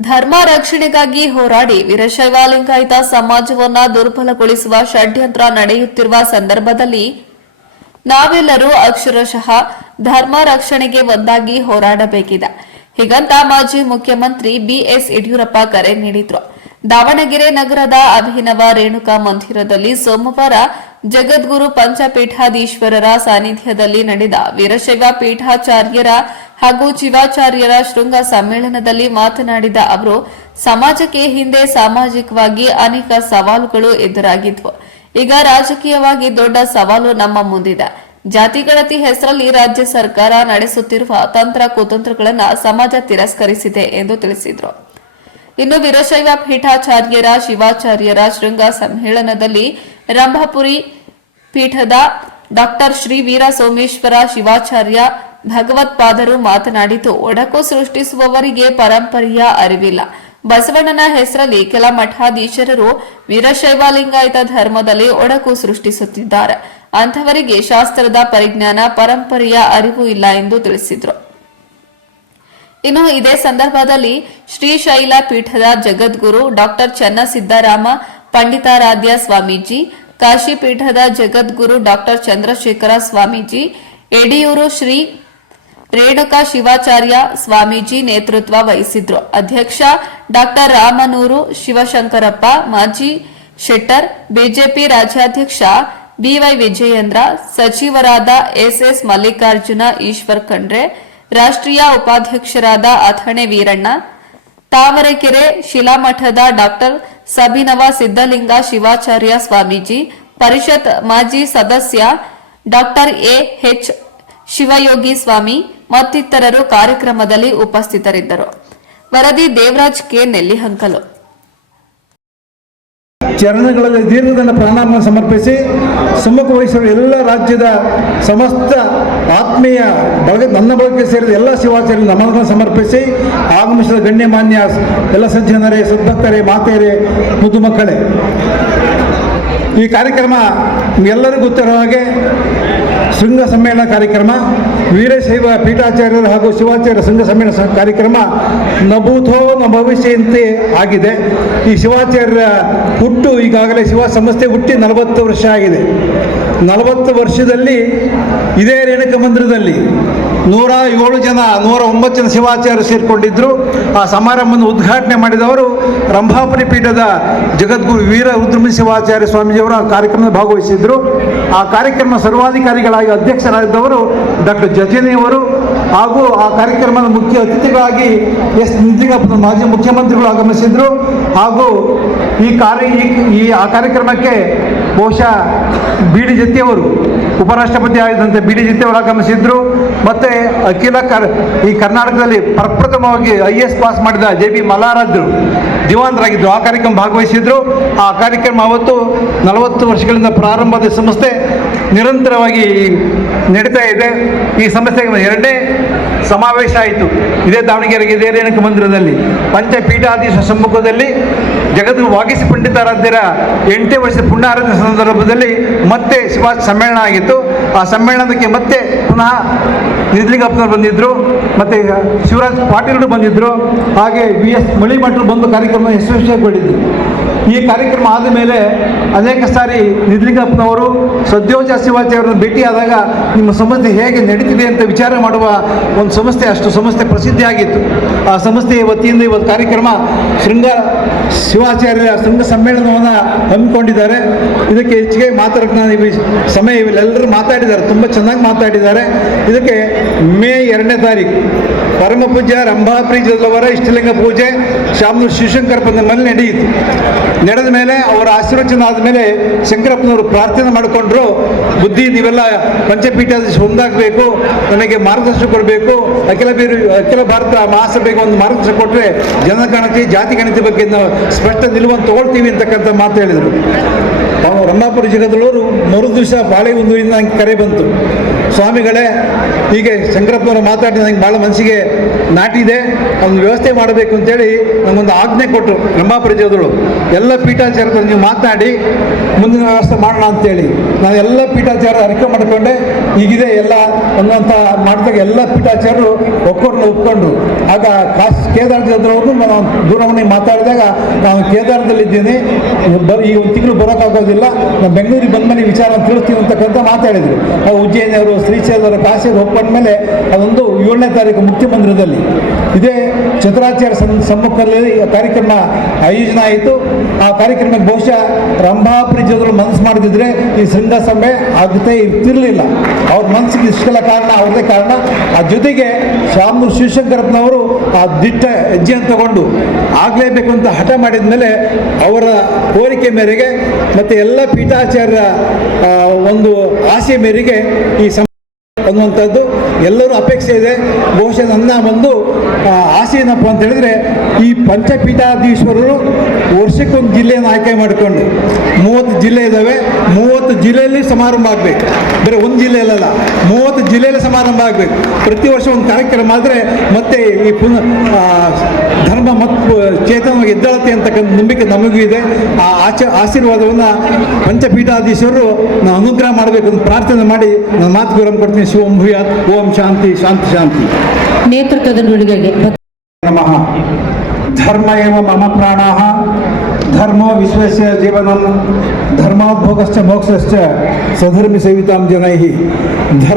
ಧರ್ಮ ರಕ್ಷಣೆಗಾಗಿ ಹೋರಾಡಿ ವೀರಶೈವ ಲಿಂಗಾಯತ ಸಮಾಜವನ್ನ ದುರ್ಬಲಗೊಳಿಸುವ ಷಡ್ಯಂತ್ರ ನಡೆಯುತ್ತಿರುವ ಸಂದರ್ಭದಲ್ಲಿ ನಾವೆಲ್ಲರೂ ಅಕ್ಷರಶಃ ಧರ್ಮ ರಕ್ಷಣೆಗೆ ಒಂದಾಗಿ ಹೋರಾಡಬೇಕಿದೆ. ಹೀಗಂತ ಮಾಜಿ ಮುಖ್ಯಮಂತ್ರಿ ಬಿಎಸ್ ಯಡಿಯೂರಪ್ಪ ಕರೆ ನೀಡಿದ್ರು. ದಾವಣಗೆರೆ ನಗರದ ಅಭಿನವ ರೇಣುಕಾ ಮಂದಿರದಲ್ಲಿ ಸೋಮವಾರ ಜಗದ್ಗುರು ಪಂಚಪೀಠಾಧೀಶ್ವರರ ಸಾನ್ನಿಧ್ಯದಲ್ಲಿ ನಡೆದ ವೀರಶೈವ ಪೀಠಾಚಾರ್ಯರ ಹಾಗೂ ಶಿವಾಚಾರ್ಯರ ಶೃಂಗ ಸಮ್ಮೇಳನದಲ್ಲಿ ಮಾತನಾಡಿದ ಅವರು, ಸಮಾಜಕ್ಕೆ ಹಿಂದೆ ಸಾಮಾಜಿಕವಾಗಿ ಅನೇಕ ಸವಾಲುಗಳು ಎದುರಾಗಿದ್ವು. ಈಗ ರಾಜಕೀಯವಾಗಿ ದೊಡ್ಡ ಸವಾಲು ನಮ್ಮ ಮುಂದಿದೆ. ಜಾತಿಗಣತಿ ಹೆಸರಲ್ಲಿ ರಾಜ್ಯ ಸರ್ಕಾರ ನಡೆಸುತ್ತಿರುವ ತಂತ್ರ ಕುತಂತ್ರಗಳನ್ನು ಸಮಾಜ ತಿರಸ್ಕರಿಸಿದೆ ಎಂದು ತಿಳಿಸಿದರು. ಇನ್ನು ವೀರಶೈವ ಪೀಠಾಚಾರ್ಯರ ಶಿವಾಚಾರ್ಯರ ಶೃಂಗ ಸಮ್ಮೇಳನದಲ್ಲಿ ರಂಭಾಪುರಿ ಪೀಠದ ಡಾ ಶ್ರೀ ವೀರ ಸೋಮೇಶ್ವರ ಶಿವಾಚಾರ್ಯ ಭಗವತ್ಪಾದರು ಮಾತನಾಡಿದ್ದು, ಒಡಕು ಸೃಷ್ಟಿಸುವವರಿಗೆ ಪರಂಪರೆಯ ಅರಿವಿಲ್ಲ. ಬಸವಣ್ಣನ ಹೆಸರಲ್ಲಿ ಕೆಲ ಮಠಾಧೀಶರರು ವೀರಶೈವ ಲಿಂಗಾಯತ ಧರ್ಮದಲ್ಲಿ ಒಡಕು ಸೃಷ್ಟಿಸುತ್ತಿದ್ದಾರೆ. ಅಂಥವರಿಗೆ ಶಾಸ್ತ್ರದ ಪರಿಜ್ಞಾನ, ಪರಂಪರೆಯ ಅರಿವು ಇಲ್ಲ ಎಂದು ತಿಳಿಸಿದರು. ಇನ್ನು ಇದೇ ಸಂದರ್ಭದಲ್ಲಿ ಶ್ರೀಶೈಲ ಪೀಠದ ಜಗದ್ಗುರು ಡಾ ಚನ್ನಸಿದ್ದರಾಮ ಪಂಡಿತಾರಾಧ್ಯ ಸ್ವಾಮೀಜಿ, ಕಾಶಿ ಪೀಠದ ಜಗದ್ಗುರು ಡಾ ಚಂದ್ರಶೇಖರ ಸ್ವಾಮೀಜಿ, ಯಡಿಯೂರು ಶ್ರೀ ರೇಣುಕಾ ಶಿವಾಚಾರ್ಯ ಸ್ವಾಮೀಜಿ ನೇತೃತ್ವ ವಹಿಸಿದ್ರು. ಅಧ್ಯಕ್ಷ ಡಾ ರಾಮನೂರು ಶಿವಶಂಕರಪ್ಪ, ಮಾಜಿ ಶೆಟ್ಟರ್, ಬಿಜೆಪಿ ರಾಜ್ಯಾಧ್ಯಕ್ಷ ಬಿವೈ ವಿಜಯೇಂದ್ರ, ಸಚಿವರಾದ ಎಸ್ಎಸ್ ಮಲ್ಲಿಕಾರ್ಜುನ ಈಶ್ವರ್ ಖಂಡ್ರೆ, ರಾಷ್ಟ್ರೀಯ ಉಪಾಧ್ಯಕ್ಷರಾದ ಅಥಣೆ ವೀರಣ್ಣ, ತಾವರೆಕೆರೆ ಶಿಲಾಮಠದ ಡಾ ಸಭಿನವ ಸಿದ್ದಲಿಂಗ ಶಿವಾಚಾರ್ಯ ಸ್ವಾಮೀಜಿ, ಪರಿಷತ್ ಮಾಜಿ ಸದಸ್ಯ ಡಾ ಎಚ್ ಶಿವಯೋಗಿ ಸ್ವಾಮಿ ಮತ್ತಿತರರು ಕಾರ್ಯಕ್ರಮದಲ್ಲಿ ಉಪಸ್ಥಿತರಿದ್ದರು. ವರದಿ ದೇವರಾಜ್ ಕೆ ನೆಲ್ಲಿಹಂಕಲು. ಚರಣಗಳಲ್ಲಿ ದೀರ್ಘದಂಡ ಪ್ರಣಾಮ ಸಮರ್ಪಿಸಿ ಸಮ್ಮುಖ ವಹಿಸಿರುವ ಎಲ್ಲ ರಾಜ್ಯದ ಸಮಸ್ತ ಆತ್ಮೀಯ ನನ್ನ ಬಳಕೆ ಸೇರಿದ ಎಲ್ಲ ಶಿವಾಚಾರ್ಯರು ನಮನಗಳನ್ನು ಸಮರ್ಪಿಸಿ ಆಗಮಿಸಿದ ಗಣ್ಯಮಾನ್ಯ ಎಲ್ಲ ಸಜ್ಜನರೇ, ಸದ್ಭಕ್ತರೇ, ಮಾತೆಯರೇ, ಮುದ್ದು ಮಕ್ಕಳೇ, ಈ ಕಾರ್ಯಕ್ರಮ ಎಲ್ಲರಿಗೂ ಗೊತ್ತಿರೋ ಹಾಗೆ ಶೃಂಗ ಸಮ್ಮೇಳನ ಕಾರ್ಯಕ್ರಮ, ವೀರಶೈವ ಪೀಠಾಚಾರ್ಯರು ಹಾಗೂ ಶಿವಾಚಾರ್ಯರ ಶೃಂಗ ಸಮ್ಮೇಳನ ಕಾರ್ಯಕ್ರಮ ನಭೂತೋ ನ ಭವಿಷ್ಯಂತೆ ಆಗಿದೆ. ಈ ಶಿವಾಚಾರ್ಯರ ಹುಟ್ಟು ಈಗಾಗಲೇ ಶಿವ ಸಂಸ್ಥೆ ಹುಟ್ಟಿ 40 ವರ್ಷ ಆಗಿದೆ. 40 ವರ್ಷದಲ್ಲಿ ಇದೇ ರೇಣುಕಾ ಮಂದಿರದಲ್ಲಿ 107 ಜನ 109 ಜನ ಶಿವಾಚಾರ್ಯರು ಸೇರಿಕೊಂಡಿದ್ದರು. ಆ ಸಮಾರಂಭವನ್ನು ಉದ್ಘಾಟನೆ ಮಾಡಿದವರು ರಂಭಾಪುರಿ ಪೀಠದ ಜಗದ್ಗುರು ವೀರ ರುದ್ರಮುನಿ ಶಿವಾಚಾರ್ಯ ಸ್ವಾಮೀಜಿಯವರು ಆ ಕಾರ್ಯಕ್ರಮದಲ್ಲಿ ಭಾಗವಹಿಸಿದ್ರು. ಆ ಕಾರ್ಯಕ್ರಮ ಸರ್ವಾಧಿಕಾರಿಗಳಾಗಿ ಅಧ್ಯಕ್ಷರಾಗಿದ್ದವರು ಡಾ ಜತಿನಿಯವರು ಹಾಗೂ ಆ ಕಾರ್ಯಕ್ರಮದ ಮುಖ್ಯ ಅತಿಥಿಗಳಾಗಿ ಎಸ್ ನಿಜಲಿಂಗಪ್ಪ ಮಾಜಿ ಮುಖ್ಯಮಂತ್ರಿಗಳು ಆಗಮಿಸಿದ್ರು. ಹಾಗೂ ಆ ಕಾರ್ಯಕ್ರಮಕ್ಕೆ ಬಹುಶಃ ಬಿ ಡಿ ಜತಿಯವರು ಉಪರಾಷ್ಟ್ರಪತಿ ಆಗಿದ್ದಂತೆ ಬಿ ಡಿ ಜತಿಯವರು ಆಗಮಿಸಿದ್ರು. ಮತ್ತು ಈ ಕರ್ನಾಟಕದಲ್ಲಿ ಪ್ರಪ್ರಥಮವಾಗಿ IAS ಪಾಸ್ ಮಾಡಿದ JB ಮಲ್ಲಾರಾಧ್ಯರು ದಿವಾನರಾಗಿದ್ದರು. ಆ ಕಾರ್ಯಕ್ರಮ ಭಾಗವಹಿಸಿದ್ರು. ಆ ಕಾರ್ಯಕ್ರಮ ಅವತ್ತು 40 ವರ್ಷಗಳಿಂದ ಪ್ರಾರಂಭದ ಸಂಸ್ಥೆ ನಿರಂತರವಾಗಿ ನಡೀತಾ ಇದೆ. ಈ ಸಂಸ್ಥೆಗೆ 2ನೇ ಸಮಾವೇಶ ಆಯಿತು ಇದೇ ದಾವಣಗೆರೆಗೆ, ಇದೇ ರೇಣುಕಾ ಮಂದಿರದಲ್ಲಿ. ಪಂಚಪೀಠಾಧೀಶ ಸಮ್ಮುಖದಲ್ಲಿ ಜಗದ್ಗುರು ವಾಗೀಶ ಪಂಡಿತಾರಾಧ್ಯರ 8ನೇ ವರ್ಷದ ಪುಣ್ಯಾರಾಧನೆ ಸಂದರ್ಭದಲ್ಲಿ ಮತ್ತೆ ಶಿವ ಸಮ್ಮೇಳನ ಆಗಿತ್ತು. ಆ ಸಮ್ಮೇಳನಕ್ಕೆ ಮತ್ತೆ ಪುನಃ ನಿಜಲಿಂಗಪ್ಪನವರು ಬಂದಿದ್ದರು, ಮತ್ತು ಶಿವರಾಜ್ ಪಾಟೀಲರು ಬಂದಿದ್ದರು, ಹಾಗೆ VS ಮಳಿಮಠರು ಬಂದು ಕಾರ್ಯಕ್ರಮ ಯಶಸ್ವಿಗೊಳಿಸಿದ್ರು. ಈ ಕಾರ್ಯಕ್ರಮ ಆದ ಮೇಲೆ ಅನೇಕ ಸಾರಿ ನಿಜಲಿಂಗಪ್ಪನವರು ಸದ್ಯೋಜ ಶಿವಾಚಾರ್ಯರನ್ನು ಭೇಟಿಯಾದಾಗ ನಿಮ್ಮ ಸಂಸ್ಥೆ ಹೇಗೆ ನಡೀತಿದೆ ಅಂತ ವಿಚಾರ ಮಾಡುವ ಒಂದು ಸಂಸ್ಥೆ, ಅಷ್ಟು ಸಂಸ್ಥೆ ಪ್ರಸಿದ್ಧಿಯಾಗಿತ್ತು. ಆ ಸಂಸ್ಥೆಯ ವತಿಯಿಂದ ಇವತ್ತು ಕಾರ್ಯಕ್ರಮ ಶಿವಾಚಾರ್ಯರ ಶೃಂಗ ಸಮ್ಮೇಳನವನ್ನು ಹಮ್ಮಿಕೊಂಡಿದ್ದಾರೆ. ಇದಕ್ಕೆ ಹೆಚ್ಚಿಗೆ ಮಾತಾಡೋಕ್ಕೆ ನಾನು ಸಮಯವಿಲ್ಲ. ಎಲ್ಲರೂ ಮಾತಾಡಿದ್ದಾರೆ, ತುಂಬ ಚೆನ್ನಾಗಿ ಮಾತಾಡಿದ್ದಾರೆ. ಇದಕ್ಕೆ ಮೇ 2ನೇ ತಾರೀಕು ಪರಮ ಪೂಜ್ಯ ರಂಭಾಪುರಿ ಜಲ್ಲವರ ಇಷ್ಟಲಿಂಗ ಪೂಜೆ ಶಾಮನೂರು ಶಿವಶಂಕರಪ್ಪನ ಮೇಲೆ ನಡೆದ ಮೇಲೆ ಅವರ ಆಶೀರ್ವಚನ ಆದಮೇಲೆ ಶಂಕರಪ್ಪನವರು ಪ್ರಾರ್ಥನೆ ಮಾಡಿಕೊಂಡ್ರು, ಬುದ್ಧಿ ನೀವೆಲ್ಲ ಪಂಚಪೀಠಾಧೀಶ ಒಂದಾಗಬೇಕು, ನನಗೆ ಮಾರ್ಗದರ್ಶನ ಕೊಡಬೇಕು, ಅಖಿಲ ಭಾರತ ಮಹಾಸಭೆಗೆ ಒಂದು ಮಾರ್ಗದರ್ಶನ ಕೊಟ್ಟರೆ ಜನಗಣತಿ ಜಾತಿ ಗಣತಿ ಬಗ್ಗೆ ನಾವು ಸ್ಪಷ್ಟ ನಿಲುವನ್ನು ತಗೊಳ್ತೀವಿ ಅಂತಕ್ಕಂಥ ಮಾತು ಹೇಳಿದರು. ರಂಭಾಪುರಿ ಜಗದಳವರು ಮರು ದಿವಸ ಬಾಳೆ ಒಂದೂರಿಂದ ನಂಗೆ ಕರೆ ಬಂತು, ಸ್ವಾಮಿಗಳೇ ಹೀಗೆ ಶಂಕರಪ್ಪನವರು ಮಾತಾಡಿ ನನಗೆ ಭಾಳ ಮನಸ್ಸಿಗೆ ನಾಟಿದೆ, ಒಂದು ವ್ಯವಸ್ಥೆ ಮಾಡಬೇಕು ಅಂತೇಳಿ ನಮಗೊಂದು ಆಜ್ಞೆ ಕೊಟ್ಟರು ರಂಭಾಪುರಿ ಜಗದಳು. ಎಲ್ಲ ಪೀಠಾಚಾರ್ಯರು ನೀವು ಮಾತನಾಡಿ ಮುಂದಿನ ವ್ಯವಸ್ಥೆ ಮಾಡೋಣ ಅಂತೇಳಿ ನಾನು ಎಲ್ಲ ಪೀಠಾಚಾರ್ಯರು ಅರಿಕೆ ಮಾಡಿಕೊಂಡೆ. ಈಗಿದೆ ಎಲ್ಲ ಅನ್ನುವಂಥ ಮಾಡಿದಾಗ ಎಲ್ಲ ಪೀಠಾಚಾರ್ಯರು ಒಪ್ಕೊಂಡ್ರು. ಆಗ ಕೇದಾರದವ್ರನ್ನು ನಾನು ದೂರವಾಣಿ ಮಾತಾಡಿದಾಗ ನಾನು ಕೇದಾರದಲ್ಲಿದ್ದೀನಿ, ಈ ಒಂದು ತಿಂಗಳು ಬರೋಕ್ಕಾಗೋದಿಲ್ಲ, ನಾನು ಬೆಂಗಳೂರಿಗೆ ಬಂದ ಮೇಲೆ ವಿಚಾರ ತಿಳಿಸ್ತೀವಿ ಅಂತಕ್ಕಂಥ ಮಾತಾಡಿದರು. ಉಜ್ಜಯಿನಿಯವರು, ಶ್ರೀಶೈಲವರು, ಕಾಶಿಯವರು ಒಪ್ಕೊಂಡ್ಮೇಲೆ ಅದೊಂದು 7ನೇ ತಾರೀಕು ಮುಖ್ಯಮಂದಿರದಲ್ಲಿ ಇದೇ ಚತುರಾಚಾರ್ಯ ಸಮ್ಮುಖದಲ್ಲಿ ಕಾರ್ಯಕ್ರಮ ಆಯೋಜನೆ ಆಯಿತು. ಆ ಕಾರ್ಯಕ್ರಮಕ್ಕೆ ಬಹುಶಃ ರಂಭಾಪ್ರಿಜರು ಮನಸ್ಸು ಮಾಡಿದ್ರೆ ಈ ಶೃಂಗಸಭೆ ಆಗುತ್ತೆ ಇರ್ತಿರಲಿಲ್ಲ. ಅವ್ರ ಮನಸ್ಸಿಗೆ ಇಷ್ಟೆಲ್ಲ ಕಾರಣ ಅವ್ರದೇ ಕಾರಣ. ಆ ಜೊತೆಗೆ ಶಾಮನೂರು ಶಿವಶಂಕರಪ್ಪನವರು ಆ ದಿಟ್ಟ ಹೆಜ್ಜೆಯನ್ನು ತಗೊಂಡು ಆಗಲೇಬೇಕು ಅಂತ ಹಠ ಮಾಡಿದ ಮೇಲೆ ಅವರ ಕೋರಿಕೆ ಮೇರೆಗೆ ಮತ್ತು ಎಲ್ಲ ಪೀಠಾಚಾರ್ಯರ ಒಂದು ಆಸೆ ಮೇರೆಗೆ ಈ ಅನ್ನುವಂಥದ್ದು ಎಲ್ಲರೂ ಅಪೇಕ್ಷೆ ಇದೆ. ಬಹುಶಃ ನನ್ನ ಒಂದು ಆಸೆ ಏನಪ್ಪ ಅಂತ ಹೇಳಿದ್ರೆ, ಈ ಪಂಚಪೀಠಾಧೀಶ್ವರರು ವರ್ಷಕ್ಕೊಂದು ಜಿಲ್ಲೆಯನ್ನು ಆಯ್ಕೆ ಮಾಡಿಕೊಂಡು 30 ಜಿಲ್ಲೆ ಇದ್ದಾವೆ, 30 ಜಿಲ್ಲೆಯಲ್ಲಿ ಸಮಾರಂಭ ಆಗಬೇಕು. ಬೇರೆ ಒಂದು ಜಿಲ್ಲೆಯಲ್ಲ, 30 ಜಿಲ್ಲೆಯಲ್ಲಿ ಸಮಾರಂಭ ಆಗಬೇಕು. ಪ್ರತಿ ವರ್ಷ ಒಂದು ಕಾರ್ಯಕ್ರಮ ಆದರೆ ಮತ್ತೆ ಈ ಧರ್ಮ ಮತ್ತು ಚೇತನವಾಗಿ ಎದ್ದೇಳುತ್ತೆ ಅಂತಕ್ಕಂಥ ನಂಬಿಕೆ ನಮಗೂ ಇದೆ. ಆ ಆಶೀರ್ವಾದವನ್ನು ಪಂಚಪೀಠಾಧೀಶ್ವರರು ನಾವು ಅನುಗ್ರಹ ಮಾಡಬೇಕು ಅಂತ ಪ್ರಾರ್ಥನೆ ಮಾಡಿ ನಾನು ಮಾತು ವಿರಾಮ ಕೊಡ್ತೀನಿ. ಶಿವಂ ಭೂಯಾತ್. ಓಂ ಶಾಂತಿ ಶಾಂತಿ ಶಾಂತಿ. ನೇತೃತ್ವದ ನುಡಿಗಳಿಗೆ ನಮಃ. ಧರ್ಮ ಏವ ಮಮ ಪ್ರಾಣಾಃ, ಧರ್ಮೋ ವಿಶ್ವಸ್ಯ ಜೀವನಂ, ಧರ್ಮೋದ್ಭೋಗಶ್ಚ ಮೋಕ್ಷಶ್ಚ ಸಧರ್ಮಿ ಸೇವಿತಾಂ ಜನೈಃ. ಧರ್ಮ